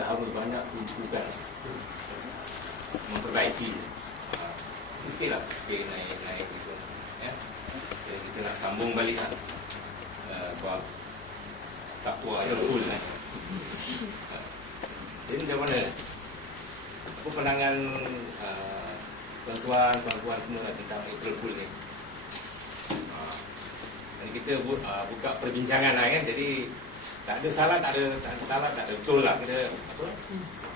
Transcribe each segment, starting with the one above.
kita harus banyak kumpulkan, memperbaiki. Sikit-sikit lah, sikit naik gitu. Ya. Jadi kita nak sambung balik lah. Bab takwa yang full kan. Jadi macam mana? Apa pandangan tuan-tuan semua tentang April Fool ni? Jadi kita buka perbincangan lah kan. Jadi tak ada salah, tak ada betul lah. Kita apa?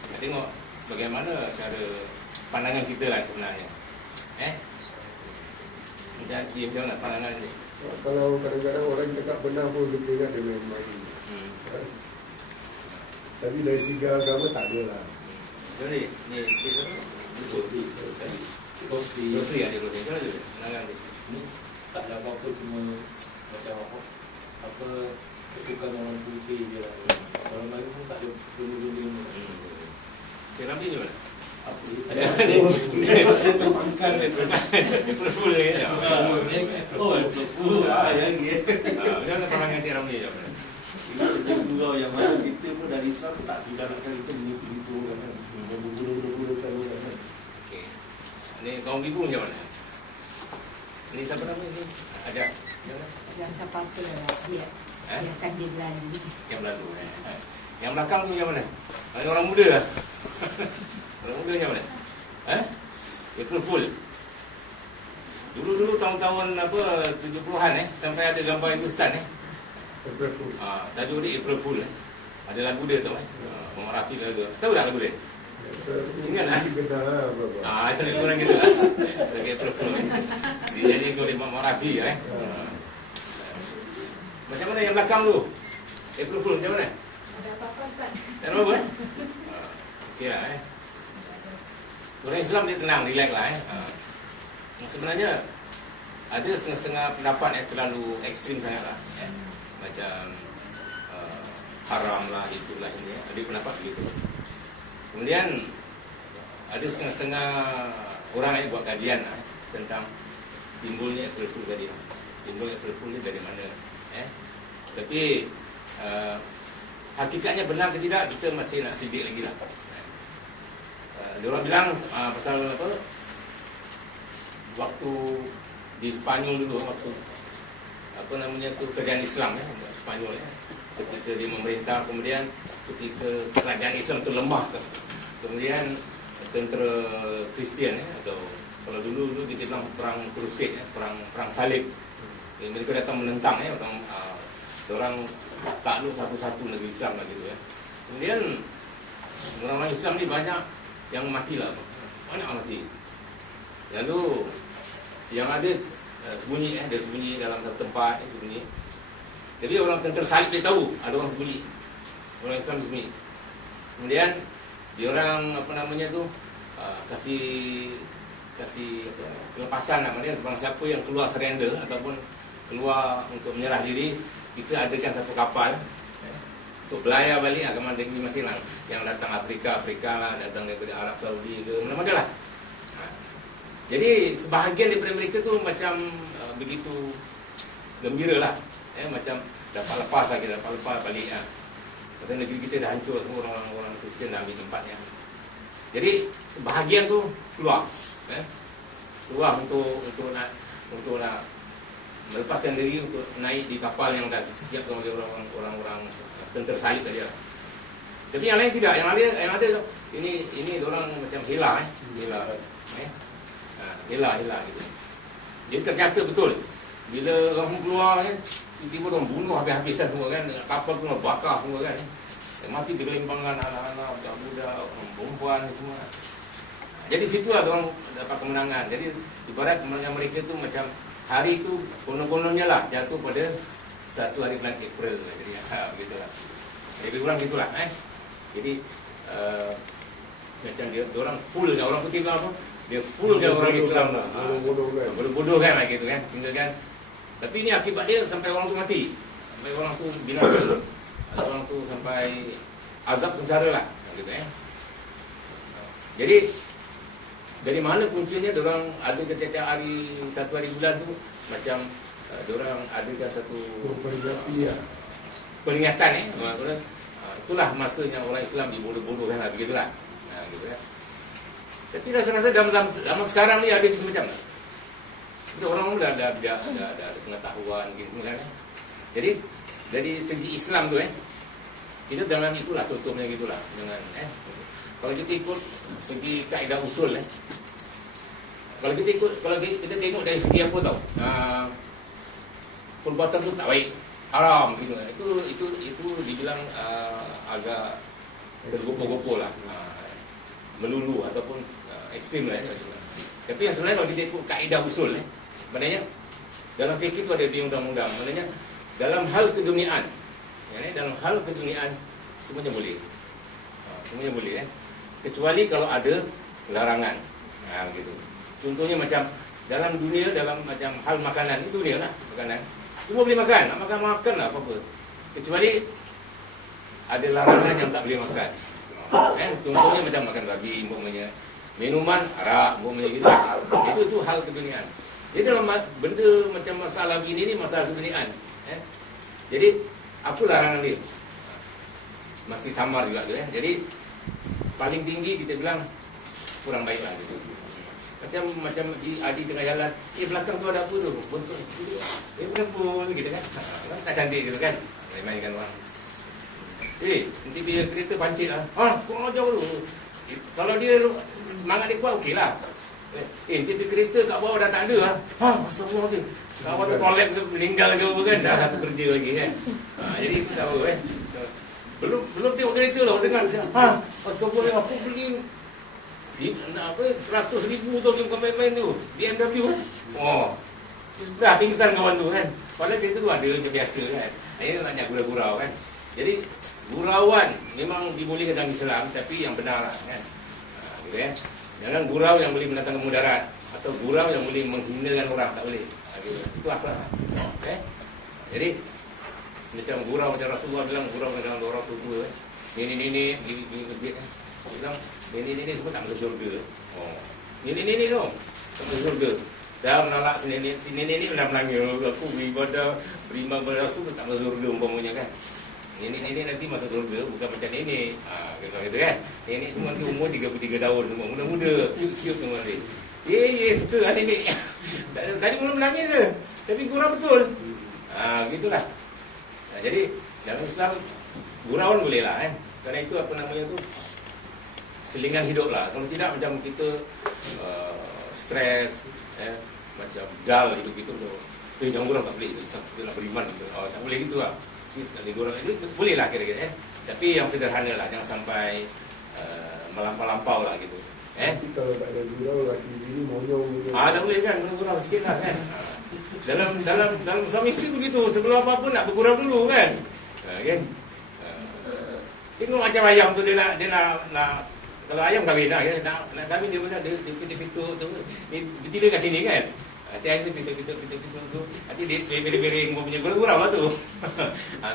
Kita tengok bagaimana cara pandangan kita lah sebenarnya. Jadi macam mana pandangan ni? Kalau kadang-kadang orang cakap benar pun kita ingat dia main-main. Tapi dari segi agama tak ada lah. Jadi ni Rosli ada Rosli. Macam mana pandangan dia? Ni tak ada apa-apa, cuma macam apa kesukaan orang putih je lah. Orang lain pun tak ada benda-benda ni. Cik Ramli ni mana? Apa Saya terbangkan April Fool ni kan? yang dia. Macam mana pandangan Cik Ramli je? Ini sebuah gurau yang mana kita pun dari Islam tak digalakkan kita menipu kan. Membunuh-bunuhkan orang kan. Okey. Ni kaum ibu macam mana? Ni siapa nama ni? Ajak. Dan siapa dia akan dia berlalu. Yang lalu. Yang belakang tu macam mana? Ini orang muda lah. Orang muda macam mana? April Fool. Dulu-dulu tahun-tahun apa 70-an sampai ada gambar Hindustan April Fool. tajuk dia April Fool Ada lagu dia tu Muhammad Rafi lagu. Tahu tak lagu dia? Ingat tak? Itu lebih kurang gitu lah. Lagi April Fool Dia jadi oleh Muhammad Rafi Macam mana yang belakang tu? April Fool macam mana? Ada apa-apa Ustaz? Tak ada apa Okey lah Orang Islam dia tenang, relax lah Sebenarnya ada setengah-setengah pendapat yang terlalu ekstrim sangat lah Macam haram lah, itulah ini Ada pendapat begitu. Kemudian ada setengah-setengah orang yang buat kajian tentang timbulnya April Fool tadi. Timbul April Fool ni dari mana Tapi hakikatnya benar ke tidak, kita masih nak sidik lagi lah. Dia orang bilang pasal apa, waktu di Spanyol dulu, waktu apa namanya tu kerajaan Islam Spanyol ketika dia memerintah, kemudian ketika kerajaan Islam tu lemah kemudian tentera Kristian atau kalau dulu kita bilang perang Crusade perang salib, mereka datang menentang orang takluk satu-satu negeri Islam lah gitu Kemudian orang-orang Islam ni banyak yang mati lah, banyak mati. Lalu yang ada sembunyi dia sembunyi dalam satu tempat sembunyi. Jadi orang tentera salib dia tahu ada orang sembunyi, orang Islam sembunyi. Kemudian dia orang apa namanya tu kasih kelepasan namanya, sebab siapa yang keluar surrender ataupun keluar untuk menyerah diri, kita adakan satu kapal untuk belayar balik agama negeri masing lah, yang datang Afrika lah, datang daripada Arab Saudi ke mana-mana lah. Jadi sebahagian daripada mereka tu macam begitu gembira lah, macam dapat lepas lagi, dapat lepas balik Pasal negeri kita dah hancur, semua orang-orang Kristian dah ambil tempatnya. Jadi sebahagian tu keluar keluar untuk nak melepaskan diri untuk naik di kapal yang dah siapkan oleh orang-orang tentera salib tadi lah. Tapi yang lain tidak, yang ada ini orang macam hilang hilang gitu. Jadi ternyata betul bila orang keluar tiba-tiba orang bunuh habis-habisan semua kan, kapal pun bakar semua kan. Mati tergelimpangan anak-anak, budak-budak, perempuan semua. Jadi situlah orang dapat kemenangan. Jadi ibarat kemenangan mereka tu macam hari tu konon-kononnya lah jatuh pada 1 hari bulan April lah. Jadi begitulah. Lebih kurang gitulah Jadi macam dia orang full kan, orang putih apa? Dia full kan orang Islam lah. Bodoh kan lah gitu kan. Sehingga kan. Tapi ini akibat dia sampai orang tu mati. Sampai orang tu binasa. Orang tu sampai azab sengsara lah gitu Jadi dari mana puncanya diorang ada setiap hari 1 hari bulan tu macam diorang adakan satu peringatan itulah masanya orang Islam dibodoh-bodohkan lah, begitulah. Gitu kan. Tapi rasa-rasa dalam zaman sekarang ni ada macam mana? Jadi orang dah ada pengetahuan gitu kan. Jadi dari segi Islam tu kita dalam itulah contohnya gitulah dengan kalau kita ikut segi kaedah usul kalau kita tengok dari segi apa tau, perbuatan tu tak baik, haram gitu. Itu dibilang agak tergopoh-gopoh lah, melulu ataupun ekstrim lah. Tapi yang sebenarnya kalau kita ikut kaedah usul maknanya dalam fikih itu ada di undang-undang, maknanya dalam hal keduniaan, semuanya boleh. Semuanya boleh kecuali kalau ada larangan. Gitu. Contohnya macam dalam dunia, dalam macam hal makanan, itu dunia lah makanan. Semua boleh makan, nak makan lah apa-apa. Kecuali ada larangan yang tak boleh makan. Contohnya macam makan babi, umpamanya. Minuman, arak, umpamanya gitu. Itu hal keduniaan. Jadi dalam benda macam masalah begini ni masalah keduniaan. Jadi apa larangan dia? Masih samar juga tu Jadi paling tinggi kita bilang kurang baik lah gitu. Macam Adi tengah jalan, belakang tu ada apa tu? Bontot. Kenapa gitu kan? Tak cantik gitu kan? Main-mainkan orang. Nanti bila kereta pancit lah. Kurang jauh dulu. Kalau dia semangat dia kuat, okey lah. Nanti kereta kat bawah dah tak ada lah. Astagfirullahaladzim. Kawan tu toilet ke meninggal ke apa kan? Dah satu kerja lagi kan? Jadi itu tak apa Belum tengok kereta lah, dengar astagfirullah, aku beli 100,000 tu yang main-main tu BMW dah pingsan kawan tu kan. Padahal kereta tu ada macam biasa kan. Akhirnya nak gurau-gurau kan. Jadi gurauan memang dibolehkan dalam Islam, tapi yang benar lah kan. Gitu kan. Jangan gurau yang boleh mendatangkan mudarat atau gurau yang boleh menghinakan orang, tak boleh. Gitu. Itu akhlak. Jadi macam gurau macam Rasulullah bilang gurau dengan orang tua nenek-nenek dia bilang nenek-nenek semua tak masuk syurga. Nenek-nenek tu tak masuk syurga. Dah menolak nenek-nenek dah melanggar aku beriman kepada Rasul tak masuk syurga umpamanya kan. Nenek-nenek nanti masuk syurga bukan macam nenek. Gitu kan. Nenek semua nanti umur 33 tahun semua, muda-muda, cute semua ni. Suka lah nenek. Tadi mula menangis je. Tapi gurau betul. Gitulah. Jadi dalam Islam gurauan boleh lah Kerana itu apa namanya tu selingan hidup lah. Kalau tidak macam kita stres macam dull gitu-gitu. Jangan gurau, tak boleh. Kita nak beriman gitu. Tak boleh gitu lah. Tak boleh gurau. Boleh lah kira-kira Tapi yang sederhana lah. Jangan sampai melampau-lampau lah gitu. Tapi kalau tak ada gurau, laki bini monyong. Tak boleh kan, gurau sikit lah kan. Dalam suami isteri begitu, sebelum apa-apa nak bergurau dulu kan. Kan? Tengok macam ayam tu dia nak kalau ayam kahwin lah, nak kahwin dia pun dia pintu tu, dia betina kat sini kan. Hati-hati pintu tu. Nanti dia bering-bering punya gurau lah tu.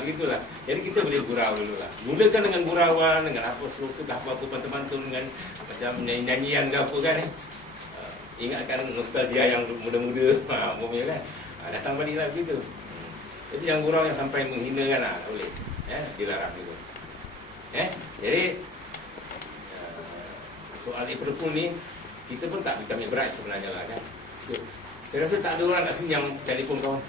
Begitulah. Jadi kita boleh gurau dulu lah. Mulakan dengan gurauan, dengan apa sloka ke apa-apa pantun-pantun dengan macam nyanyian ke apa kan ingatkan nostalgia yang muda-muda umumnya kan. Datang balik lah begitu. Jadi yang gurau yang sampai menghinakan lah, tak boleh. Dilarang gitu. Jadi soal April Fool ni kita pun tak ambil berat sebenarnya lah kan. Saya rasa tak ada orang kat sini yang telefon kawan.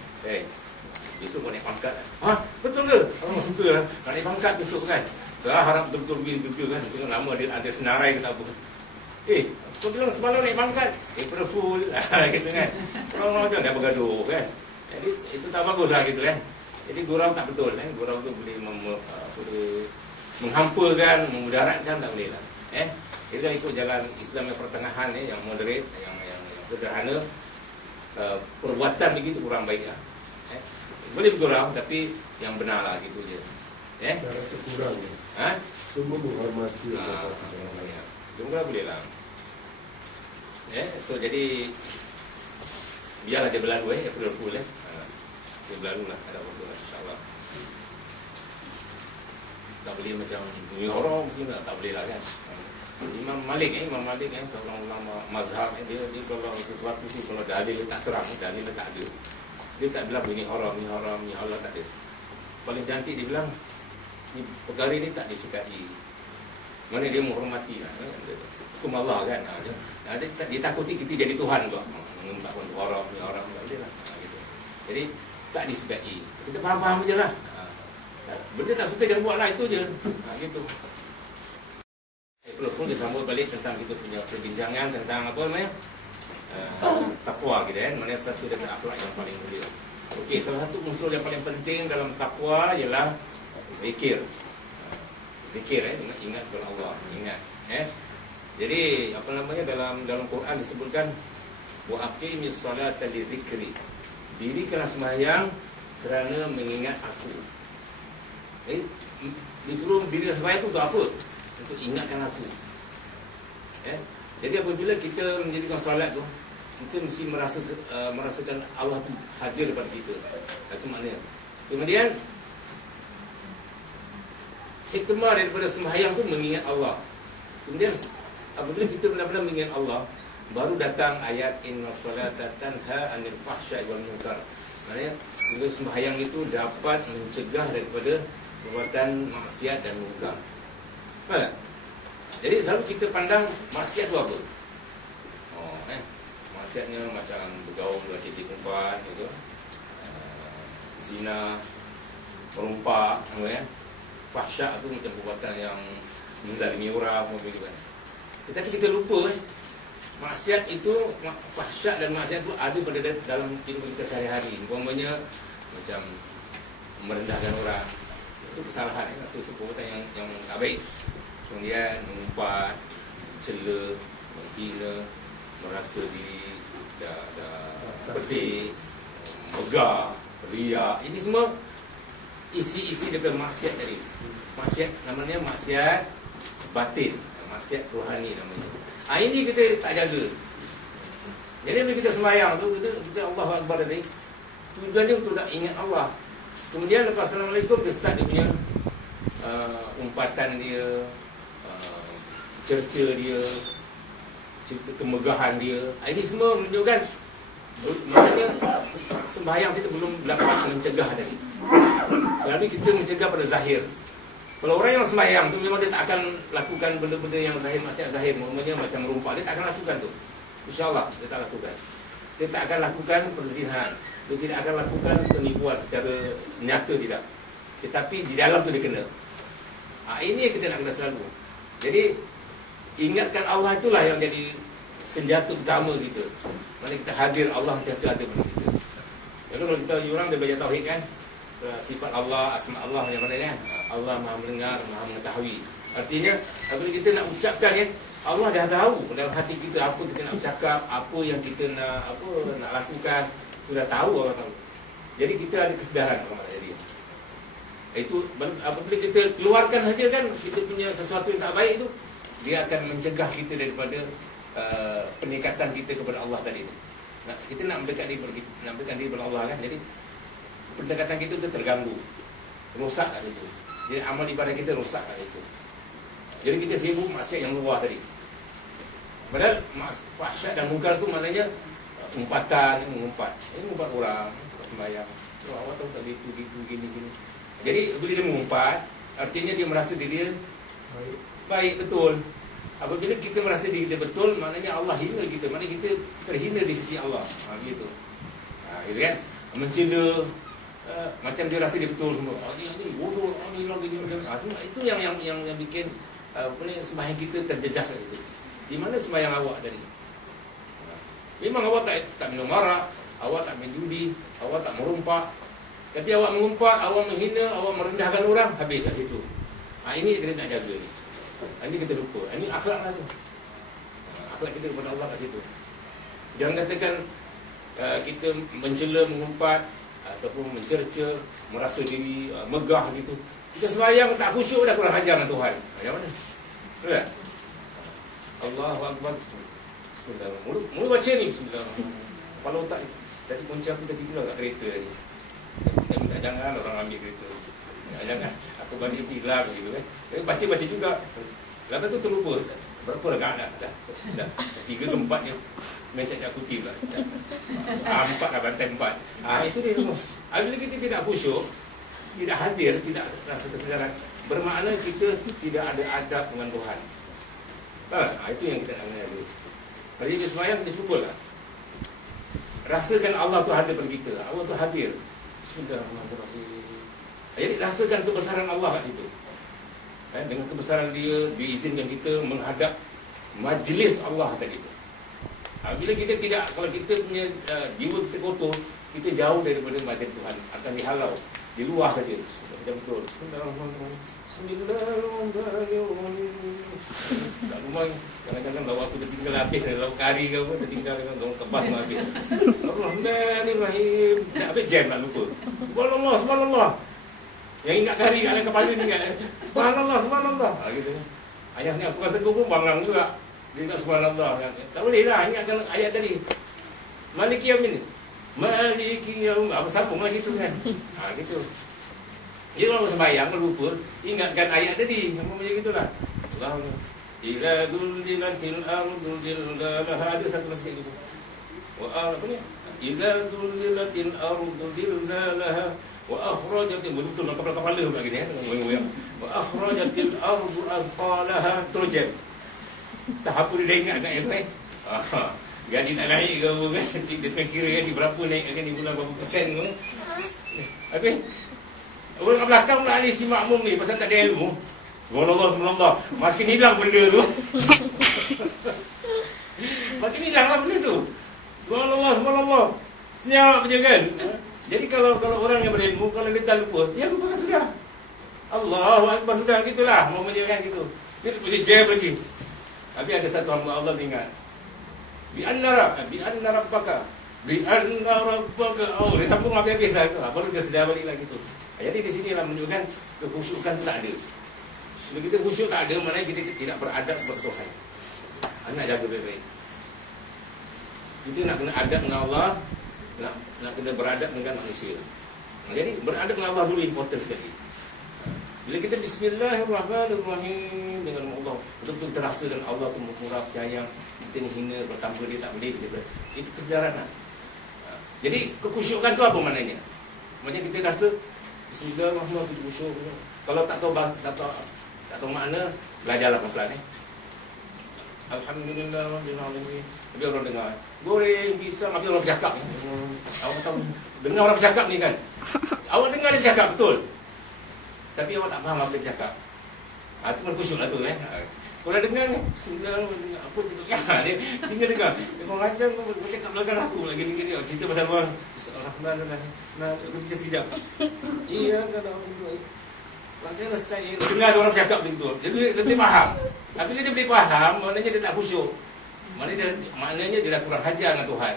Besok kau naik pangkat lah. Betul ke? Orang suka lah. Nak naik pangkat besok kan. Harap betul-betul begitu kan. Tengok nama dia ada senarai ke tak apa. Kau bilang semalam naik pangkat April Fool gitu kan. Orang-orang tu dah bergaduh kan. Jadi itu tak bagus lah gitu kan. Jadi gurau tak betul kan. Gurau tu boleh menghampakan, memudaratkan, tak boleh lah. Kita ikut jalan Islam yang pertengahan yang moderate, yang sederhana. Perbuatan begitu kurang baik lah. Boleh bergurau tapi yang benar lah gitu je. Dah rasa kurang. Semua menghormati. Cuma boleh lah. So jadi biarlah dia berlalu April Fool dia berlalu lah, ada waktu lah insyaAllah. Tak boleh macam bunyi horor mungkin tak boleh lah kan. Imam Malik orang ulama mazhab dia kalau sesuatu tu kalau dalil tak terang, dalil tak ada, dia tak bilang ini haram, ini halal, tak ada. Paling cantik dia bilang perkara ini tak disukai. Mana dia menghormati hukum Allah kan. Dia takuti kita jadi Tuhan kok. Mengembangkan orang dia lah. Gitu. Jadi tak disukai. Kita faham-faham je lah. Benda tak suka jangan buat lah, itu je. Gitu. Perlu pun dia sambung balik tentang kita punya perbincangan tentang apa namanya takwa gitu kan. Mana satu dari akhlak yang paling mulia. Okey, salah satu unsur yang paling penting dalam takwa ialah zikir. Zikir ingat kepada Allah, ingat Jadi apa namanya dalam Quran disebutkan wa aqimis salata li dzikri. Dirikanlah sembahyang kerana mengingat aku. Disuruh diri sembahyang itu untuk apa? Untuk ingatkan aku. Jadi apabila kita menjadikan solat tu, kita mesti merasakan Allah tu hadir pada kita. Itu maknanya. Kemudian hikmah daripada sembahyang tu mengingat Allah. Kemudian apabila kita benar-benar mengingat Allah, baru datang ayat innas salata tanha 'anil fahsya'i wal munkar. Maknanya sembahyang itu dapat mencegah daripada perbuatan maksiat dan munkar. Faham? Jadi selalu kita pandang maksiat tu apa? Maksiatnya macam bergaul lelaki perempuan gitu. Zina, merompak, fahsyak tu macam perbuatan yang menzalimi orang begitu kan. Tetapi kita lupa maksiat itu, fahsyak dan maksiat itu ada pada dalam kehidupan kita sehari-hari. Umpamanya macam merendahkan orang. Itu kesalahan, itu perbuatan yang tak baik. Kemudian mengumpat, mencela, menghina, merasa diri dah bersih, megah, riak. Ini semua isi-isi daripada maksiat tadi. Maksiat namanya maksiat batin, maksiat rohani namanya. Ini kita tak jaga. Jadi bila kita sembahyang tu, kita Allahu Akbar tadi, tujuan dia untuk nak ingat Allah. Kemudian lepas Assalamualaikum, dia start dia punya umpatan dia, cerca dia, cerita kemegahan dia. Ini semua menunjukkan maknanya sembahyang kita belum dapat mencegah tadi. Kerana kita mencegah pada zahir. Kalau orang yang sembahyang tu memang dia tak akan lakukan benda-benda yang zahir, maksiat zahir. Maksudnya macam merompak, dia tak akan lakukan tu. InsyaAllah dia tak lakukan. Dia tak akan lakukan perzinahan. Dia tidak akan lakukan penipuan secara nyata, tidak. Tetapi di dalam tu dia kena. Ini yang kita nak kena selalu. Jadi ingatkan Allah itulah yang jadi senjata utama kita. Mana kita hadir, Allah sentiasa ada pada kita. Jadi kalau kita orang dia belajar tauhid kan, sifat Allah, asma Allah yang mana kan, Allah Maha mendengar, Maha mengetahui. Artinya apabila kita nak ucapkan kan, Allah dah tahu dalam hati kita apa kita nak ucapkan, apa yang kita nak lakukan, sudah tahu, Allah tahu. Jadi kita ada kesedaran kalau jadi. Itu apabila kita keluarkan saja kan kita punya sesuatu yang tak baik itu, dia akan mencegah kita daripada peningkatan kita kepada Allah tadi tu. Kita nak mendekat diri kepada Allah kan. Jadi pendekatan kita tu terganggu, rosak kat situ. Jadi amal ibadah kita rosak kat situ. Jadi kita sibuk maksiat yang luar tadi. Padahal fahsyat dan munkar tu maknanya umpatan, mengumpat. Ini mengumpat orang sembahyang. Awak tahu tak gitu gini. Jadi bila dia mengumpat, artinya dia merasa diri dia baik, betul. Apabila kita merasa diri kita betul, maknanya Allah hina kita, maknanya kita terhina di sisi Allah. Gitu. Gitu kan? Mencela, macam dia rasa dia betul semua. Ini bodoh, ini lagi. Itu yang bikin sembahyang kita terjejas itu. Di mana sembahyang awak tadi? Memang awak tak minum arak, awak tak main judi, awak tak merompak. Tapi awak mengumpat, awak menghina, awak merendahkan orang, habis kat situ. Ini kita nak jaga. Ini kita lupa. Ini akhlak lah tu. Akhlak kita kepada Allah kat situ. Jangan katakan kita mencela, mengumpat ataupun mencerca, merasa diri megah gitu. Kita sembahyang tak khusyuk dah, kurang ajar dengan Tuhan. Macam mana? Betul tak? Allahu Akbar. Bismillah. Mula baca ni bismillah. Kalau tak, tadi kunci aku tadi pula kat kereta ni. Kita minta jangan orang ambil kereta. Jangan. Aku balik hilang gitu kan. Baca juga. Lepas tu terlupa. Berapa rakaat dah? 3 ke 4 je. Main cak-cak kutip lah. 4 lah, bantai 4. Itu dia semua. Bila kita tidak khusyuk, tidak hadir, tidak rasa kesedaran, bermakna kita tidak ada adab dengan Tuhan. Itu yang kita nak kenal dulu. Jadi dia sembahyang, kita cubalah rasakan Allah tu hadir pada kita. Allah tu hadir. Bismillahirrahmanirrahim. Jadi rasakan kebesaran Allah kat situ. Dengan kebesaran dia, diizinkan kita menghadap majlis Allah tadi tu. Bila kita tidak, kalau kita punya jiwa kita kotor, kita jauh daripada majlis Tuhan, akan dihalau di luar saja. Macam betul. Bismillahirrahmanirrahim. Bismillahirrahmanirrahim. Kat rumah kadang-kadang lauk aku tertinggal habis, lauk kari ke apa tertinggal dengan daun kebas habis. Bismillahirrahmanirrahim. Tak habis jam nak lupa. Subhanallah, subhanallah. Yang ingat kari kat dalam kepala ni ingat. Subhanallah, subhanallah. Gitu. Ayah ni aku kata teguh pun bangang juga. Dia ingat subhanallah. Tak boleh lah ingatkan ayat tadi. Maliki yaumil. Maliki yaum. Apa sambung lah gitu kan. Gitu. Dia kalau sembahyang lupa ingatkan ayat tadi. Apa macam gitulah. Allah. Ila dzulzilatil ardu zilzalaha. Ada satu masjid gitu. Wa apa ni? Ila dzulzilatil ardu zilzalaha wa akhrajatil, betul kepala pula gini ya. Wa akhrajatil ardu athqalaha. Terjem. Tak apa dia ingat kat itu gaji tak naik ke apa kan. Kita tengah kira gaji berapa naik kan di bulan berapa persen tu. Habis orang kat belakang pula ni si makmum ni pasal tak ada ilmu. Subhanallah, subhanallah. Makin hilang benda tu. Makin hilanglah benda tu. Subhanallah, subhanallah. Senyap je kan. Jadi kalau orang yang berilmu, kalau dia tak lupa, dia lupakan sudah. Allahu Akbar sudah, gitulah. Mau menjaga gitu. Dia boleh jam lagi. Habis ada satu hamba Allah ingat. Bi anna rabbaka. Oh, dia sambung habis-habis lah. Baru dia sedar balik lah gitu. Jadi di sinilah menunjukkan kekhusyukan tak ada. Bila kita khusyuk tak ada, maknanya kita tidak beradab kepada Tuhan. Nak jaga baik-baik. Kita nak kena adab dengan Allah, nak kena beradab dengan manusia. Jadi beradab dengan Allah dulu important sekali. Bila kita Bismillahirrahmanirrahim dengan Allah, betul-betul kita rasakan Allah tu murah, penyayang. Kita ni hina, bertanpa dia tak boleh. Itu kesedaran lah. Jadi kekhusyukan tu apa maknanya? Maknanya kita rasa Bismillahirrahmanirrahim, khusyuk. Kalau tak tahu makna, belajarlah pelan-pelan Alhamdulillah rabbil alamin. Tapi orang dengar goreng pisang, tapi orang bercakap ni. Awak tahu dengar orang bercakap ni kan. Awak dengar dia bercakap betul. Tapi awak tak faham apa dia bercakap. Itu pun khusyuk lah tu Kalau dengar ni Bismillahirrahmanirrahim, apa tu dia tinggal dengar. Dia orang ajar kau bercakap belakang aku lagi ni dia cerita pasal orang. Bismillahirrahmanirrahim. Nak kita sekejap. Iya kalau maknanya sekali dengar orang bercakap begitu. Jadi dia faham. Tapi dia boleh faham, maknanya dia tak khusyuk. Maknanya dia dah kurang hajar dengan Tuhan.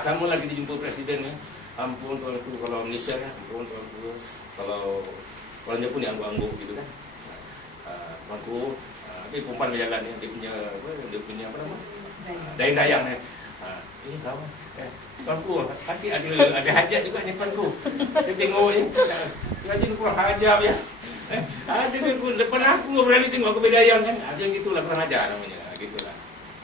Sama lah kita jumpa presiden ni. Ampun tuanku kalau Malaysia kan. Ampun tuanku kalau orang Jepun yang angguk-angguk gitu kan. Tuanku tapi perempuan berjalan ni, dia punya apa nama? Dayang-dayang ni. Kawan. Tuanku, hati ada hajat juga ni tuanku. Dia tengok ni. Dia ni kurang hajar ya. Ada depan aku enggak berani tengok aku berdayang kan. Ada yang gitulah kurang hajar namanya. Gitulah.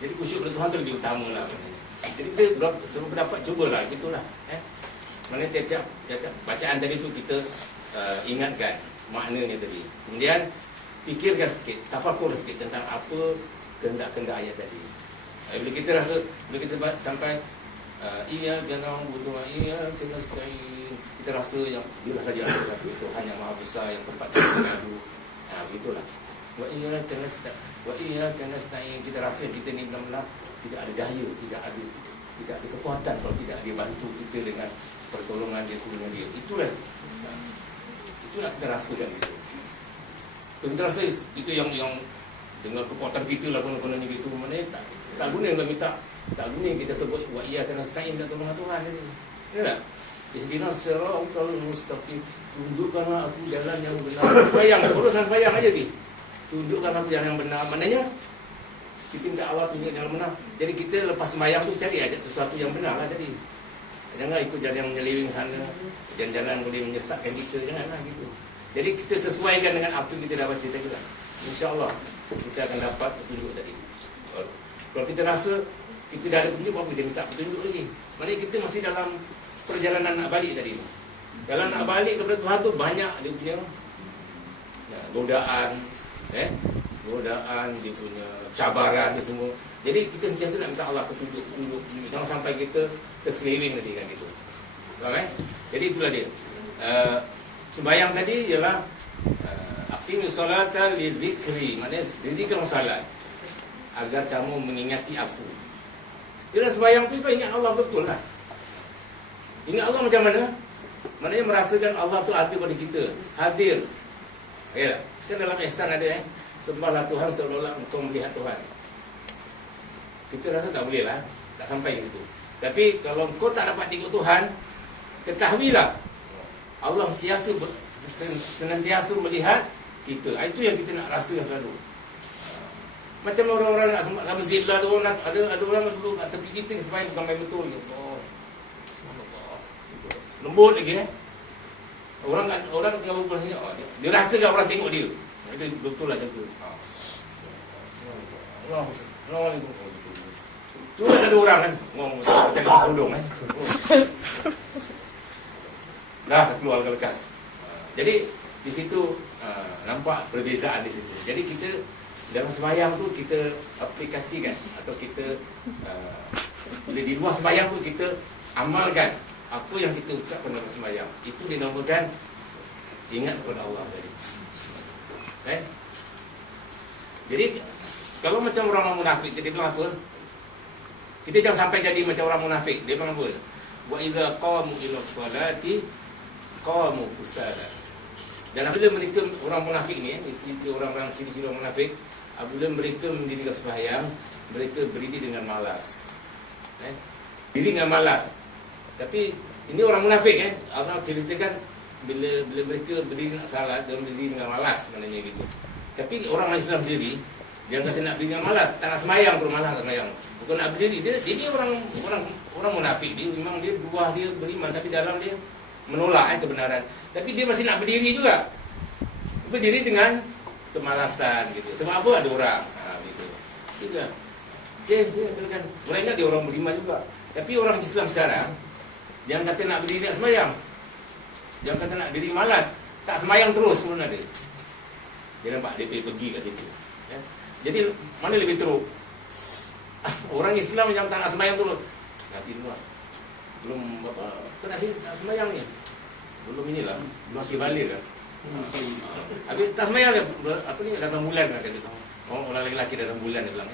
Jadi khusyuk pada Tuhan tu lebih utama lah maknanya. Jadi kita semua pendapat cubalah gitulah. Maknanya tiap-tiap bacaan tadi tu kita ingatkan maknanya tadi. Kemudian fikirkan sikit, tafakur sikit tentang apa kehendak-kehendak ayat tadi. Bila kita sampai iyyaka na'budu wa iyyaka nasta'in, kita rasa yang dia saja ada satu Tuhan yang Maha Besar yang tempat kita mengadu. Begitulah. Wa iyyaka nasta'in, kita rasa kita ni benar-benar tidak ada daya, tidak ada kekuatan kalau tidak dia bantu kita dengan pertolongan dia, kurnia dia. Itulah kita rasakan itu. Kita rasa itu yang dengan kekuatan kita lah kena ni gitu. Maknanya tak guna kalau minta, tak guna kita sebut wa iyyaka nasta'in, minta tolong Tuhan ni. Ya tak? Ihdinas siratal mustaqim, tunjukkanlah aku jalan yang benar. Bayang, urusan bayang aja ni. Tunjukkan aku jalan yang benar. Maknanya kita minta Allah tunjuk jalan benar. Jadi kita lepas sembahyang tu cari aja sesuatu yang benar lah tadi. Jangan ikut jalan yang menyeleweng sana, jalan-jalan boleh menyesatkan kita, janganlah gitu. Jadi kita sesuaikan dengan apa yang kita dah baca tadi lah. InsyaAllah kita akan dapat petunjuk tadi. Kalau kita rasa kita dah ada petunjuk, apa kita minta petunjuk lagi? Maksudnya kita masih dalam perjalanan nak balik tadi. Jalan nak balik kepada Tuhan tu banyak dia punya godaan, godaan, dia punya cabaran, dia semua. Jadi kita sentiasa nak minta Allah petunjuk. Jangan sampai kita terseliwing nanti kan gitu. Faham Jadi itulah dia. Sembahyang tadi ialah aqimus salata lidzikri, maknanya dirikan salat agar kamu mengingati aku. Jadi sembahyang tu ingat Allah betul lah. Ingat Allah macam mana? Maknanya merasakan Allah tu ada pada kita, hadir. Ya, kan dalam ihsan ada sembahlah Tuhan seolah-olah engkau melihat Tuhan. Kita rasa tak boleh lah, tak sampai gitu. Tapi kalau kau tak dapat tengok Tuhan, ketahuilah Allah senantiasa melihat kita. Itu yang kita nak rasa selalu. Macam orang-orang nak sembah dalam masjid lah, ada orang duduk kat tepi kita sembahyang bukan main betul. Allah, subhanallah. Lembut lagi Orang tengah berbual sini, dia rasakan orang tengok dia. Dia betul lah jaga. Assalamualaikum. Tu ada orang kan ngomong macam lepas hudung dah keluar ke lekas. Jadi di situ nampak perbezaan di situ. Jadi kita dalam sembahyang tu kita aplikasikan atau kita bila di luar sembahyang tu kita amalkan apa yang kita ucapkan dalam sembahyang. Itu dinamakan ingat kepada Allah tadi. Jadi kalau macam orang munafik dia bilang apa? Kita jangan sampai jadi macam orang munafik. Dia bilang apa? Wa idza qamu ila sholati qamu kusala. Dan apabila mereka orang munafik ni, orang-orang ciri-ciri orang munafik, apabila mereka mendirikan sembahyang, mereka berdiri dengan malas. Diri dengan malas. Tapi ini orang munafik Allah ceritakan bila mereka berdiri nak salat, dia berdiri dengan malas, maknanya gitu. Tapi orang Islam sendiri, dia kata nak berdiri dengan malas, tak nak sembahyang pun malas sembahyang. Bukan nak berdiri, dia orang munafik. Dia memang dia luar dia beriman, tapi dalam dia menolak kebenaran. Tapi dia masih nak berdiri juga. Berdiri dengan kemalasan gitu. Sebab apa? Ada orang. Gitu. Juga. Dia kan. Orang ingat dia orang beriman juga. Tapi orang Islam sekarang, jangan kata nak berdiri tak sembahyang. Jangan kata nak diri malas, tak sembahyang terus pun ada. Dia nampak dia pergi kat situ. Jadi mana lebih teruk? Orang Islam yang tak nak sembahyang terus. Nanti dulu lah. Belum apa? Tak sembahyang ni. Belum inilah. Belum akhir balik lah. Habis tak sembahyang dia. Apa ni? Datang bulan lah kata. Orang lelaki datang bulan dia bilang.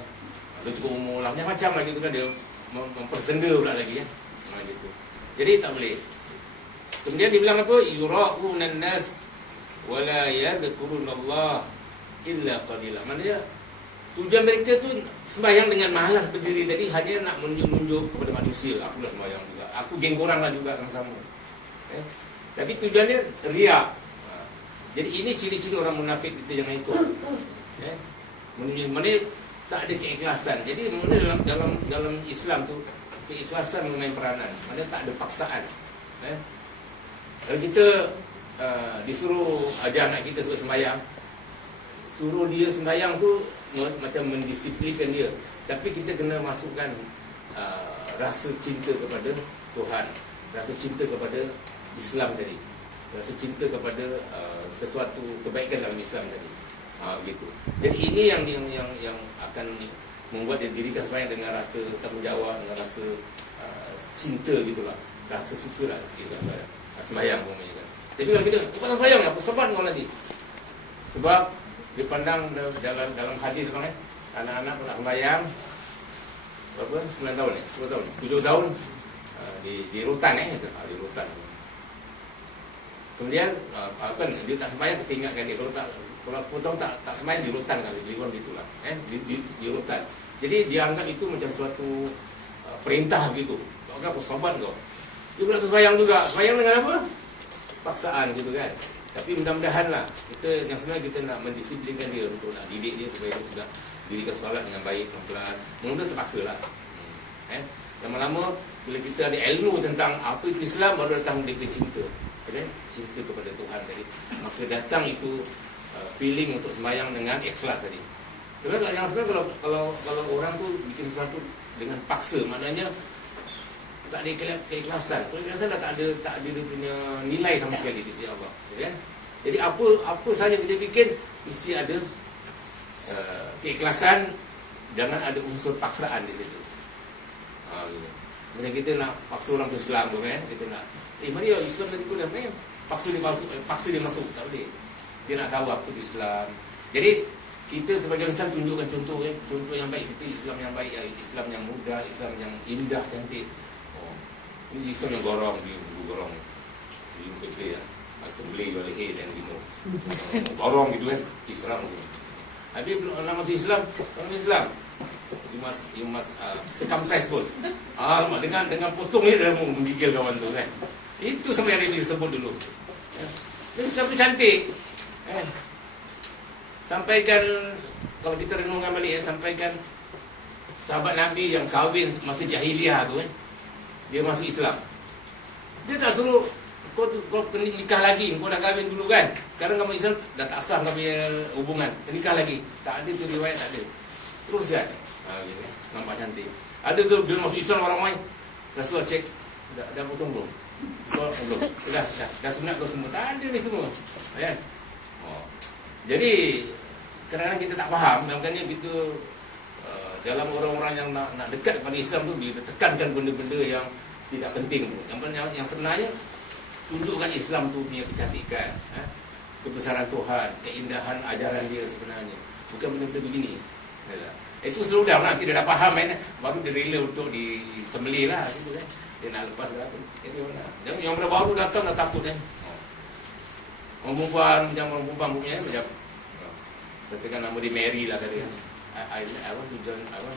Dia cukup umur lah. Macam lagi tu kan dia mempersenda pula lagi gitu. Jadi tak boleh. Kemudian dia bilang apa? Yura'unan nas wala yadhkurunallah illa qalila. Maksudnya tujuan mereka tu sembahyang dengan malas berdiri tadi hanya nak menunjuk-nunjuk kepada manusia. Akulah sembahyang juga. Aku geng korang lah juga sama-sama. Tapi tujuannya riak. Jadi ini ciri-ciri orang munafik kita jangan ikut. Mana tak ada keikhlasan. Jadi mana dalam Islam tu keikhlasan memain peranan. Mana tak ada paksaan. Kalau kita disuruh ajar anak kita suruh sembahyang, suruh dia sembahyang tu macam mendisiplinkan dia. Tapi kita kena masukkan rasa cinta kepada Tuhan, rasa cinta kepada Islam tadi, rasa cinta kepada sesuatu kebaikan dalam Islam tadi. Gitu. Jadi ini yang akan membuat dia dirikan sembahyang dengan rasa tanggungjawab, dengan rasa cinta gitulah, rasa suka lah kita sembahyang pun kan. Tapi kalau kita cepat sembahyang apa sebab kau nanti? Sebab dipandang dalam hadis bang anak-anak nak sembahyang berapa? 9 tahun 10 tahun, 7 tahun di rutan di rutan. Kemudian kan dia tak sembahyang, kita ingatkan dia kalau potong tak sembahyang di rutan kali, lebih kurang gitulah. Di rutan. Jadi dia anggap itu macam suatu perintah begitu. Kau apa sobat kau? Dia pula sembahyang juga. Sembahyang dengan apa? Paksaan gitu kan. Tapi mudah-mudahan lah kita yang sebenarnya kita nak mendisiplinkan dia untuk nak didik dia supaya dia sudah dirikan solat dengan baik, pelan-pelan. Mula-mula terpaksa lah. Lama-lama bila kita ada ilmu tentang apa itu Islam, baru datang dia cinta. Cinta kepada Tuhan tadi. Maka datang itu feeling untuk sembahyang dengan ikhlas tadi. Sebenarnya yang sebenarnya kalau orang tu bikin sesuatu dengan paksa, maknanya tak ada keikhlasan. Keikhlasan dah tak ada dia punya nilai sama sekali di sisi Allah. Kan? Jadi apa saja kita bikin mesti ada keikhlasan, jangan ada unsur paksaan di situ. Macam kita nak paksa orang tu Islam tu kan, kita nak mari Islam tadi kuliah paksa dia masuk, tak boleh. Dia nak tahu apa tu Islam. Jadi kita sebagai Islam tunjukkan contoh contoh yang baik, kita Islam yang baik, Islam yang mudah, Islam yang indah, cantik. Ini Islam yang gorong, gorong di muka assembly your head and gorong gitu kan, Islam gitu. Habis nak masuk Islam, orang Islam you must circumcise pun. Dengan potong ni dah menggigil kawan tu kan. Itu sama yang disebut dulu. Islam tu cantik. Sampaikan, kalau kita renungkan balik sampaikan sahabat Nabi yang kahwin masa jahiliah tu kan, dia masuk Islam. Dia tak suruh kau kena nikah lagi, kau dah kahwin dulu kan. Sekarang kamu Islam dah tak sah kau punya hubungan, nikah lagi. Tak ada tu riwayat, tak ada. Terus kan. Nampak cantik. Ada ke bila masuk Islam orang main? Rasulullah cek, dah potong belum? Belum. Dah sunat kau semua. Tak ada ni semua. Kan? Jadi kadang-kadang kita tak faham, maknanya kita dalam orang-orang yang nak dekat kepada Islam tu, dia tekankan benda-benda yang tidak penting tu. Yang sebenarnya tunjukkan Islam tu punya kecantikan, kebesaran Tuhan, keindahan ajaran dia sebenarnya. Bukan benda-benda begini. Itu sudah lah, tidak dah faham kan, baru dia rela untuk disembelih lah gitu kan. Dia nak lepas berapa. Yang baru datang dah takut kan. Orang perempuan punya macam katakan nama dia Mary lah katakan. I want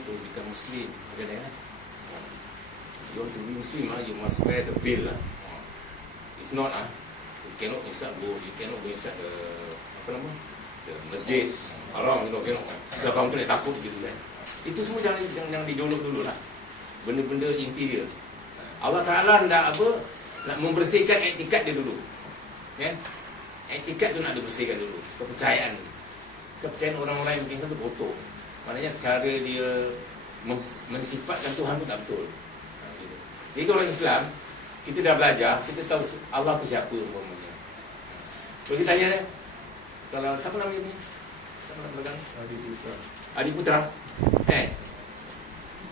to become Muslim. Katakan you want to be Muslim, you must wear the veil lah. If not, you cannot go inside the masjid. Haram, cannot. Dah kamu tu nak takut gitu kan. Itu semua jangan dijolok dulu lah. Benda-benda inti dia. Allah Ta'ala nak membersihkan etikat dia dulu. Kan? Etikat tu nak dibersihkan dulu. Kepercayaan orang-orang yang bikin tu kotor. Maknanya cara dia mensifatkan Tuhan tu tak betul. Jadi orang Islam, kita dah belajar, kita tahu Allah tu siapa umpamanya. Kalau kita tanya dia, kalau siapa nama dia ni? Siapa nama belakang? Adi Putra.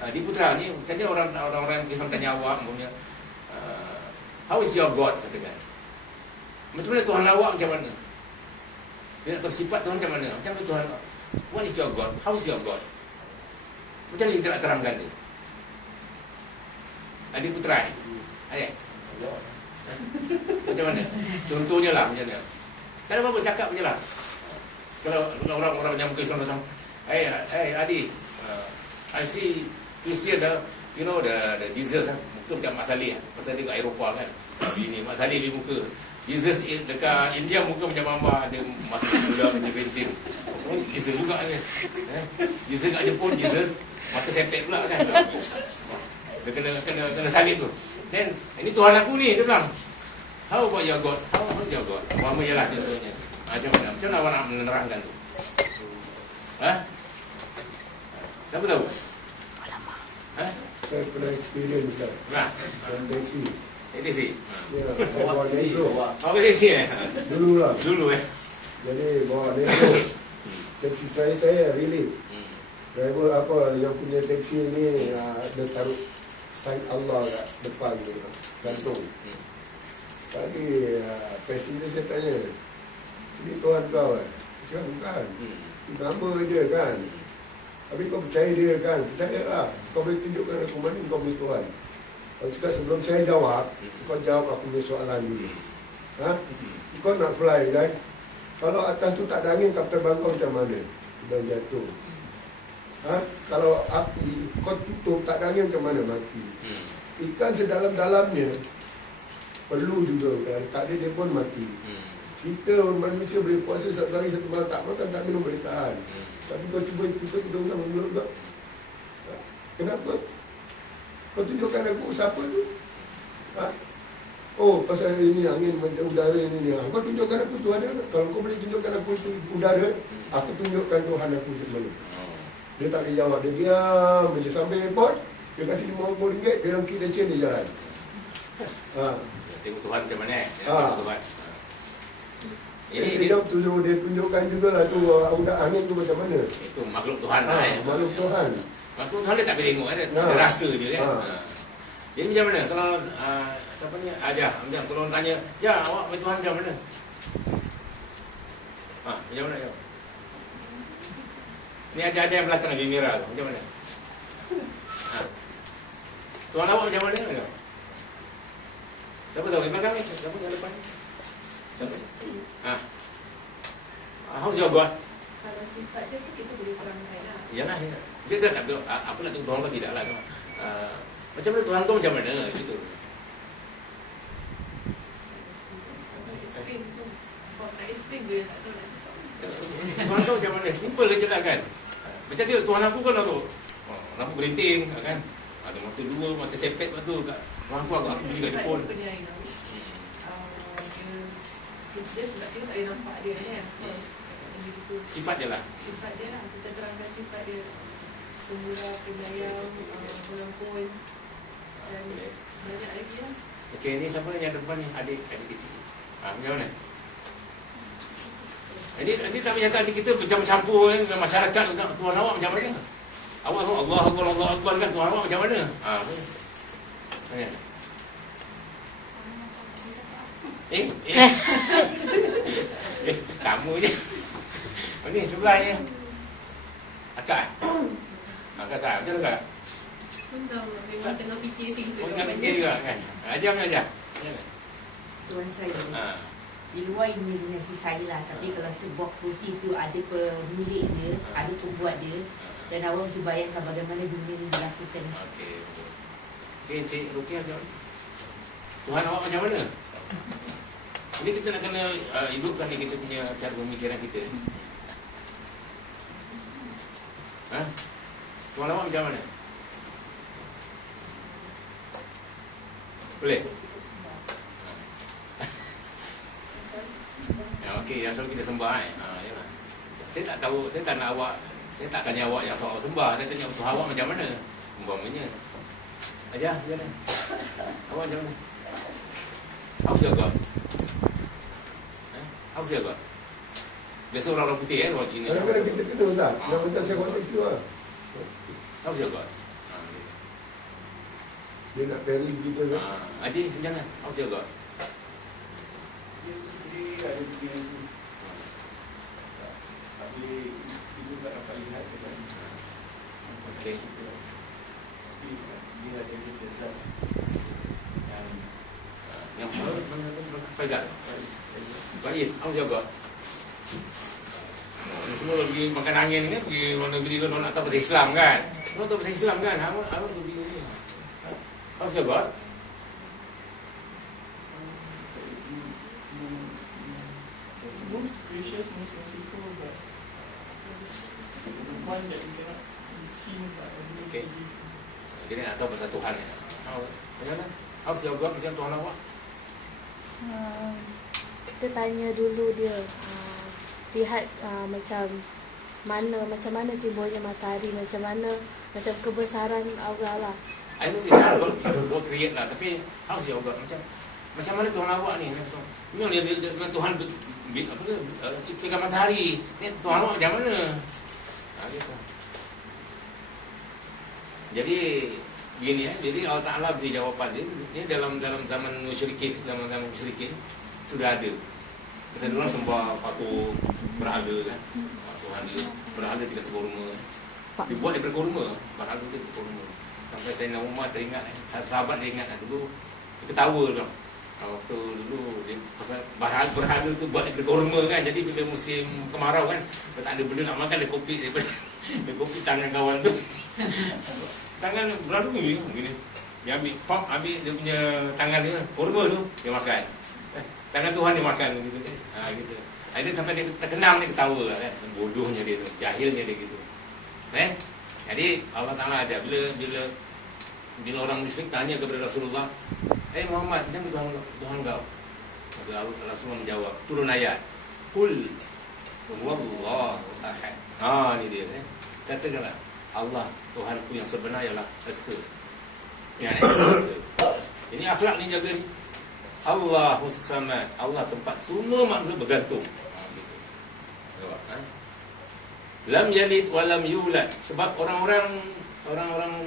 Adi Putra ni tanya orang-orang Islam tanya awak umpamanya, how is your God, katakan. Macam mana Tuhan awak, macam mana? Dia nak tahu sifat Tuhan macam mana? Macam mana Tuhan? What is your God? How is your God? Macam mana kita nak terangkan dia? Adi Putra Adik? Macam mana? Contohnya lah macam mana? Tak ada apa-apa, cakap je lah. Kalau orang-orang yang muka Islam datang, Adi, I see Christian, you know the Jesus, muka macam Mak Saleh. Mak Saleh kat Eropah kan. Ini Mak Saleh di muka. Jesus dekat India muka macam mama, ada mata sudah macam rentin. Kisah juga kan. Jesus kat Jepun, Jesus mata sepet pula kan. Dia kena salib tu. Then ini Tuhan aku ni, dia bilang, how about your God? How about your God? Mama ialah contohnya. Macam mana awak nak menerangkan tu? Siapa tahu? Saya pernah experience kan. Dan taxi. Taxi. Ya, saya bawa negro. Apa taxi Dulu lah. Dulu Jadi bawa negro. Taxi saya relate. Driver apa yang punya taxi ni dia taruh sign Allah kat depan tu, jantung. Tadi passenger saya tanya, sini Tuhan kau Cakap bukan. Nama je kan. Tapi kau percaya dia kan? Percayalah. Kau boleh tunjukkan aku mana kau punya Tuhan. Kau cakap sebelum saya jawab, kau jawab aku punya soalan dulu. Kau nak fly kan? Kalau atas tu tak ada angin, kau terbang kau macam mana? Dia jatuh. Kalau api, kau tutup, tak ada angin macam mana mati? Ikan sedalam-dalamnya perlu juga kan? Tak ada dia pun mati. Kita manusia boleh puasa satu hari satu malam, tak makan, tak minum, boleh tahan. Tapi kau cuba hidung sama mulut kau. Kenapa? Kau tunjukkan aku siapa tu? Oh, pasal ini angin udara ini. Kau tunjukkan aku tu ada. Kalau kau boleh tunjukkan aku tu udara, aku tunjukkan Tuhan aku macam mana. Dia tak boleh jawab. Dia diam je sampai airport. Dia kasih RM50, dia rongkit dia chain, dia jalan. Tengok Tuhan macam mana? Tengok Tuhan. Ini tu suruh dia tunjukkan jugalah tu budak angin tu macam mana. Itu makhluk Tuhan lah. Makhluk Tuhan. Makhluk Tuhan dia tak boleh tengok, dia rasa je kan. Jadi macam mana kalau siapa ni Ajah, macam kalau orang tanya, "Ya, awak dengan Tuhan macam mana?" Macam mana jawab? Ni Ajah yang belakang Nabi Mira tu, macam mana? Tuhan awak macam mana? Siapa tahu? Di belakang ni? Siapa yang depan ni? Siapa? How's your God? Kalau sifat dia tu kita boleh terangkan lah. Yalah, dia tak tahu apa nak tengok Tuhan kau tidak lah. Macam mana Tuhan kau macam mana gitu. Nak explain dia tak tahu nak cakap. Tuhan kau macam mana? Simple je lah kan. Macam dia, Tuhan aku kan tu lampu gerinting kan. Ada mata dua, mata sepet tu kat. Tuhan aku beli kat Jepun. Dia tak boleh nampak dia kan. Sifat je lah. Sifat dia lah. Kita terangkan sifat dia. Pemurah, penyayang, pengampun dan banyak lagi lah. Okey, ni siapa yang depan ni? Adik kecil. Macam mana? Jadi tak payah kata kita bercampur-campur dengan masyarakat tentang Tuhan awak macam mana? Awak tu Allah Akbar kan, Tuhan awak macam mana? Tanya. Kamu je. Ni sebelah ni. Akak. Akak tak, betul tak? Pun tahu, memang tengah fikir macam tu. Tengah fikir juga kan? Ajar. Tuan saya, di luar imaginasi saya lah, tapi kalau sebuah kursi tu ada pemilik dia, ada pembuat dia, dan awak mesti bayangkan bagaimana dunia ni dilakukan. Okey, betul. Okey, Encik Rukiah jawab. Tuhan awak macam mana? Ini kita nak kena hidupkan ni kita punya cara pemikiran kita. Tuhan awak macam mana? Boleh? Okey, yang selalu kita sembah yalah. Saya tak tahu, saya tak nak awak, saya tak tanya awak yang soal sembah, saya tanya Tuhan awak macam mana? Umpamanya. Ajar, jalan. Awak macam mana? How's your God? How's your God? Biasa orang putih orang Cina. Kadang-kadang kita kena tak? Yang macam saya konteks tu lah. How's your God? Dia nak carry kita kan. Haji, macam mana? How's your God? Dia sendiri ada pikiran sendiri. Tapi itu tak dapat lihat kan. Okey. Tapi dia ada kecerdasan yang pegang. Baik, how's your God? Semua pergi makan angin kan, pergi luar negeri kan, nak tahu pasal Islam kan. Orang tahu pasal Islam kan, awak tu bingung ni. How's your God? most gracious, most merciful, but one that you cannot be seen by everybody. Okay. Jadi nak tahu pasal Tuhan ni. Macam mana? How's your God macam Tuhan awak? Kita tanya dulu dia lihat macam mana timbulnya matahari, macam mana macam kebesaran Allah lah. I know God create lah, tapi how's your God macam mana Tuhan awak ni? Memang dia Tuhan ciptakan matahari. Tuhan awak macam mana? Gitu. Jadi begini jadi Allah Taala beri jawapan dia. Ini dalam zaman musyrikin, sudah ada. Pasal orang sembah patung berhala kan. Tuhan dia berhala tidak sekurma. Dibuat daripada kurma, berhala dia kurma. Sampai Sayyidina Umar teringat, sahabat dia ingat dulu dia ketawa tu. Waktu dulu dia pasal berhala tu buat daripada kurma kan. Jadi bila musim kemarau kan, dia tak ada benda nak makan, dia kopi daripada dia kopi tangan kawan tu. Tangan berhala ni begini. Dia ambil dia punya tangan dia, kurma tu dia makan. Tangan Tuhan dia makan gitu kan. Gitu. Dia sampai dia terkenang, dia ketawa kan. Bodohnya dia tu, jahilnya dia gitu. Jadi Allah Taala ajar bila orang musyrik tanya kepada Rasulullah, Muhammad, macam Tuhan kau? Maka Rasulullah menjawab, turun ayat. Qul huwallahu ahad. Ni dia. Katakanlah, Allah Tuhanku yang sebenar ialah Esa. Yang Esa. Ini akhlak ni jaga ni. Allahus Samad. Allah tempat semua makhluk bergantung. Gitu. Allah. Lam yalid wa lam yulad. Sebab orang-orang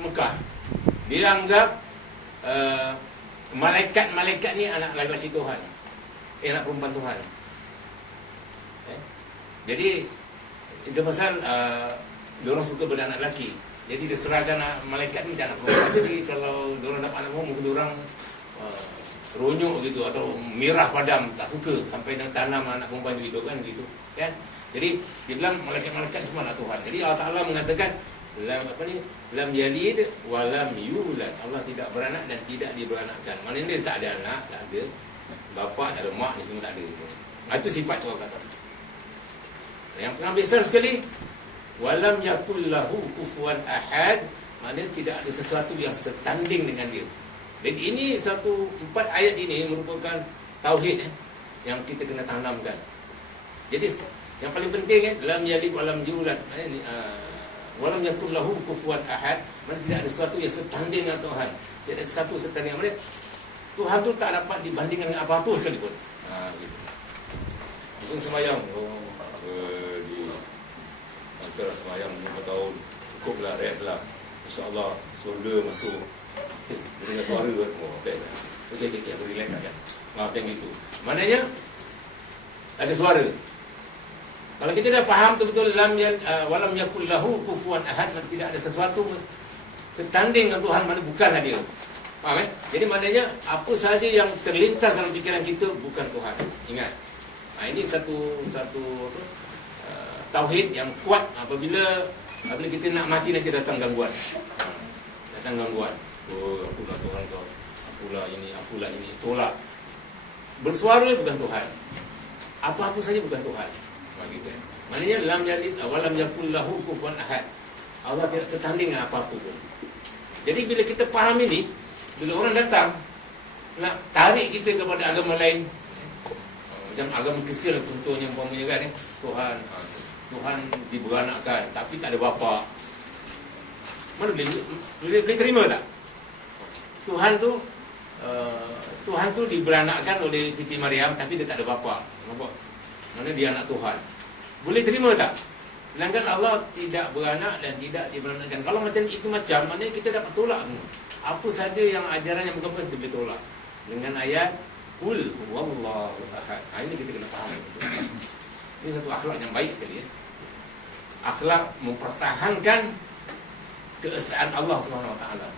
Mekah dia anggap malaikat ni anak lelaki Tuhan, anak perempuan Tuhan. Jadi itu pasal diorang suka beranak lelaki. Jadi diserahkan malaikat ni macam anak perempuan. Jadi kalau diorang dapat anak perempuan, mungkin diorang ronyok gitu atau mirah padam, tak suka sampai nak tanam anak perempuan gitu kan gitu. Kan? Jadi dia bilang malaikat-malaikat semua anak Tuhan. Jadi Allah Taala mengatakan lam yalid wa lam yulad. Allah tidak beranak dan tidak diberanakkan. Maknanya dia tak ada anak, tak ada bapa, tak ada mak, ni semua tak ada. Itu sifat Allah kata. Yang paling besar sekali, walam yakul lahu kufuwan ahad, maknanya tidak ada sesuatu yang setanding dengan dia. Dan ini empat ayat ini merupakan tauhid yang kita kena tanamkan. Jadi yang paling penting lam yalid walam yulad, maknanya walam yakul lahu kufuwan ahad, maknanya tidak ada sesuatu yang setanding dengan Tuhan. Tidak ada satu setanding, maknanya Tuhan tu tak dapat dibandingkan dengan apa-apa sekalipun. Gitu. Mungkin sembahyang di antara sembahyang 5 tahun cukuplah, rest lah, insya-Allah surga masuk. Dengar suara kan, best lah. Okey, aku relax aja. Macam gitu. Maknanya ada suara. Kalau kita dah faham betul walam yakul lahu kufuwan ahad, maknanya tidak ada sesuatu setanding dengan Tuhan, mana bukanlah dia. Faham Jadi maknanya apa sahaja yang terlintas dalam fikiran kita bukan Tuhan. Ingat. Ini satu tauhid yang kuat. Apabila kita nak mati nanti datang gangguan. Oh, akulah Tuhan kau. Akulah ini. Tolak. Bersuara bukan Tuhan. Apa-apa saja bukan Tuhan. Begitu. Maknanya lam yalid wa lam yakul lahu kufuwan ahad. Allah tidak setanding dengan apa-apa pun. Jadi bila kita faham ini, bila orang datang nak tarik kita kepada agama lain, macam agama Kristian contohnya umpamanya kan, Tuhan diberanakkan tapi tak ada bapa. Mana boleh terima tak? Tuhan tu diberanakkan oleh Siti Maryam tapi dia tak ada bapa. Nampak? Mana dia anak Tuhan. Boleh terima tak? Sedangkan Allah tidak beranak dan tidak diberanakkan. Kalau macam itu maknanya kita dapat tolak semua. Apa saja yang ajaran yang bukan kita boleh tolak. Dengan ayat Qul huwallahu ahad. Ini kita kena faham. Ini satu akhlak yang baik sekali. Akhlak mempertahankan keesaan Allah Subhanahu Wa Taala.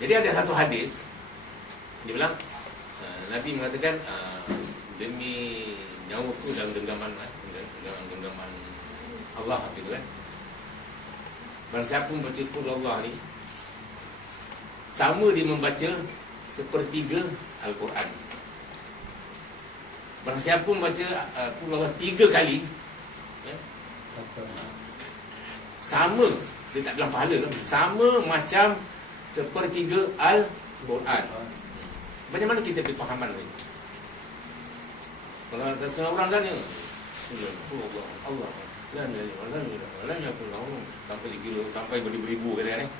Jadi ada satu hadis, dia bilang Nabi mengatakan demi nyawaku dalam genggaman Allah gitu kan. Barang siapa membaca Qul Allah ni, sama dia membaca sepertiga Al-Quran. Barang siapa membaca Qul Allah 3 kali, sama, dia tak bilang pahala, sama macam sepertiga Al-Quran. Macam mana kita berpahaman ni? Kalau ada seorang kan Allah sampai kilo, sampai beribu-ribu kata kan.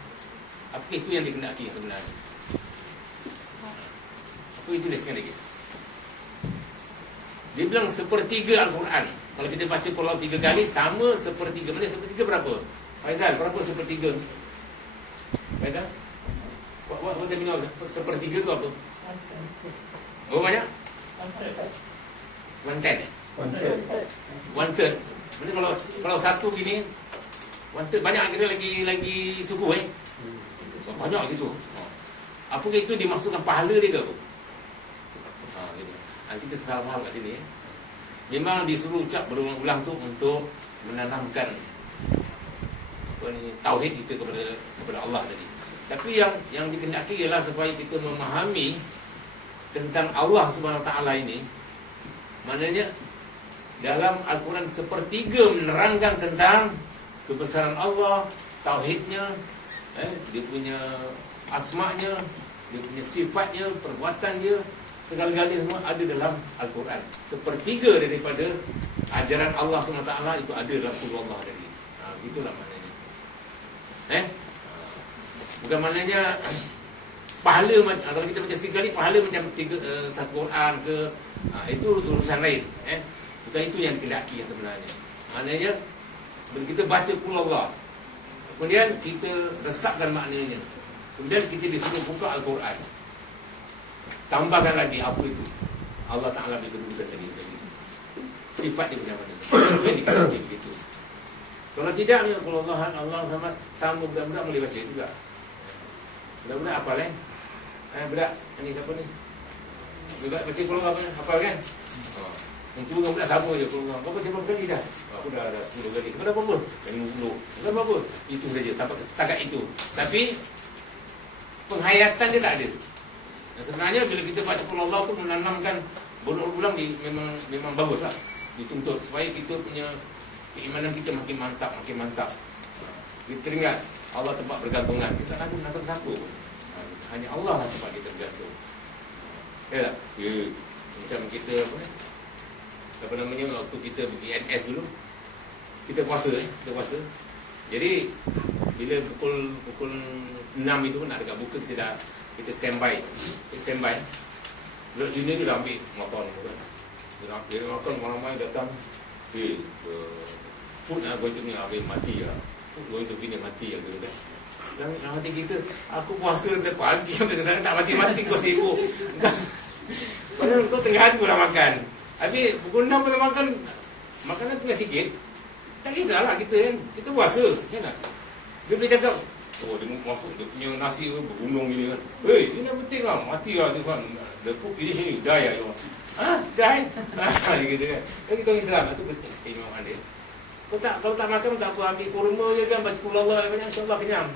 Apa itu yang dikehendaki yang sebenarnya? Apa itu dia sekali lagi? Dia bilang sepertiga Al-Quran. Kalau kita baca Quran 3 kali, sama sepertiga. Mana sepertiga berapa? Faizal, berapa sepertiga? Faizal? Macam ni sepertiga tu apa? Berapa banyak? 1/3. Maksudnya kalau satu gini, 1/3 banyak kira lagi suku banyak gitu. Apakah itu dimaksudkan pahala dia ke apa? Gitu. Kita salah faham kat sini. Memang disuruh ucap berulang-ulang tu untuk menanamkan tauhid kita kepada Allah tadi. Tapi yang dikehendaki ialah supaya kita memahami tentang Allah Subhanahu Wa Taala ini. Maknanya dalam Al-Quran sepertiga menerangkan tentang kebesaran Allah, tauhidnya, dia punya asma'nya, dia punya sifatnya, perbuatan dia, segala-galanya semua ada dalam Al-Quran. Sepertiga daripada ajaran Allah SWT itu ada dalam Qul Allah tadi. Itulah maknanya. Bukan maknanya pahala macam, kalau kita baca 3 kali pahala macam satu Quran ke, itu urusan lain. Bukan itu yang dikehendaki yang sebenarnya. Maknanya bila kita baca qul Allah, kemudian kita resapkan maknanya, kemudian kita disuruh buka Al-Quran, tambahkan lagi apa itu Allah Ta'ala berkata tadi, sifat dia macam mana, itu yang dikehendaki begitu. Kalau tidak, kalau Allah sama budak-budak boleh baca juga. Budak-budak hafal budak ni siapa ni? Budak baca qul Allah hafal kan? Untuk budak sama je qul Allah. Kau baca berapa kali dah? Aku dah 10 kali. Kau dah berapa? Dah 50. Dah berapa? Itu saja, tanpa setakat itu. Tapi penghayatan dia tak ada. Dan sebenarnya bila kita baca qul Allah tu menanamkan berulang-ulang memang baguslah. Dituntut supaya kita punya keimanan kita makin mantap, makin mantap. Kita teringat Allah tempat bergantungan. Kita tak tahu nak siapa pun. Hanya Allah lah tempat kita bergantung. Ya tak? Ya. Macam kita apa namanya, waktu kita pergi NS dulu, kita puasa kita puasa. Jadi bila pukul 6 itu nak dekat buka, kita standby. Kita standby. Budak junior tu dah ambil makan kan. Dia makan malam-malam datang. Food nak going to ni habis mati lah. Food going to be mati lah gitu kan. Dan hati kita, aku puasa dari pagi sampai sekarang tak mati-mati kau sibuk. Padahal kau tengah hari pun dah makan. Habis pukul 6 pun dah makan. Makanan tinggal sikit. Tak kisahlah kita kan. Kita puasa. Ya tak? Dia boleh cakap, oh dia mampu, dia punya nasi bergunung gini kan. Hei, ini yang penting lah. Mati lah tu kan. The food finish ni, die lah. Die? Gitu kan. Jadi kita orang Islam, itu keistimewaan dia. Kalau tak makan tak apa, ambil kurma je kan, baca qul Allah banyak, insya-Allah kenyang.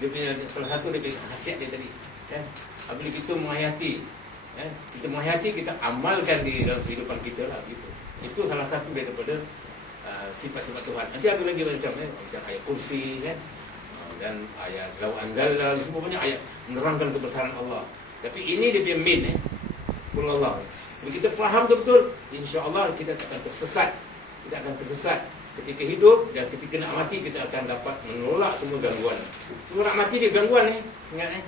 Dia punya salah satu dia punya khasiat dia tadi. Kan? Apabila kita menghayati, kita menghayati, kita amalkan di dalam kehidupan kita lah gitu. Itu salah satu daripada sifat-sifat Tuhan. Nanti ada lagi macam ayat kursi kan, dan ayat lau anzalna, semua banyak ayat menerangkan kebesaran Allah. Tapi ini dia punya main qul Allah. Bila kita faham betul, insya-Allah kita akan tersesat. Kita akan tersesat ketika hidup, dan ketika nak mati kita akan dapat menolak semua gangguan. Semua nak mati dia gangguan ingat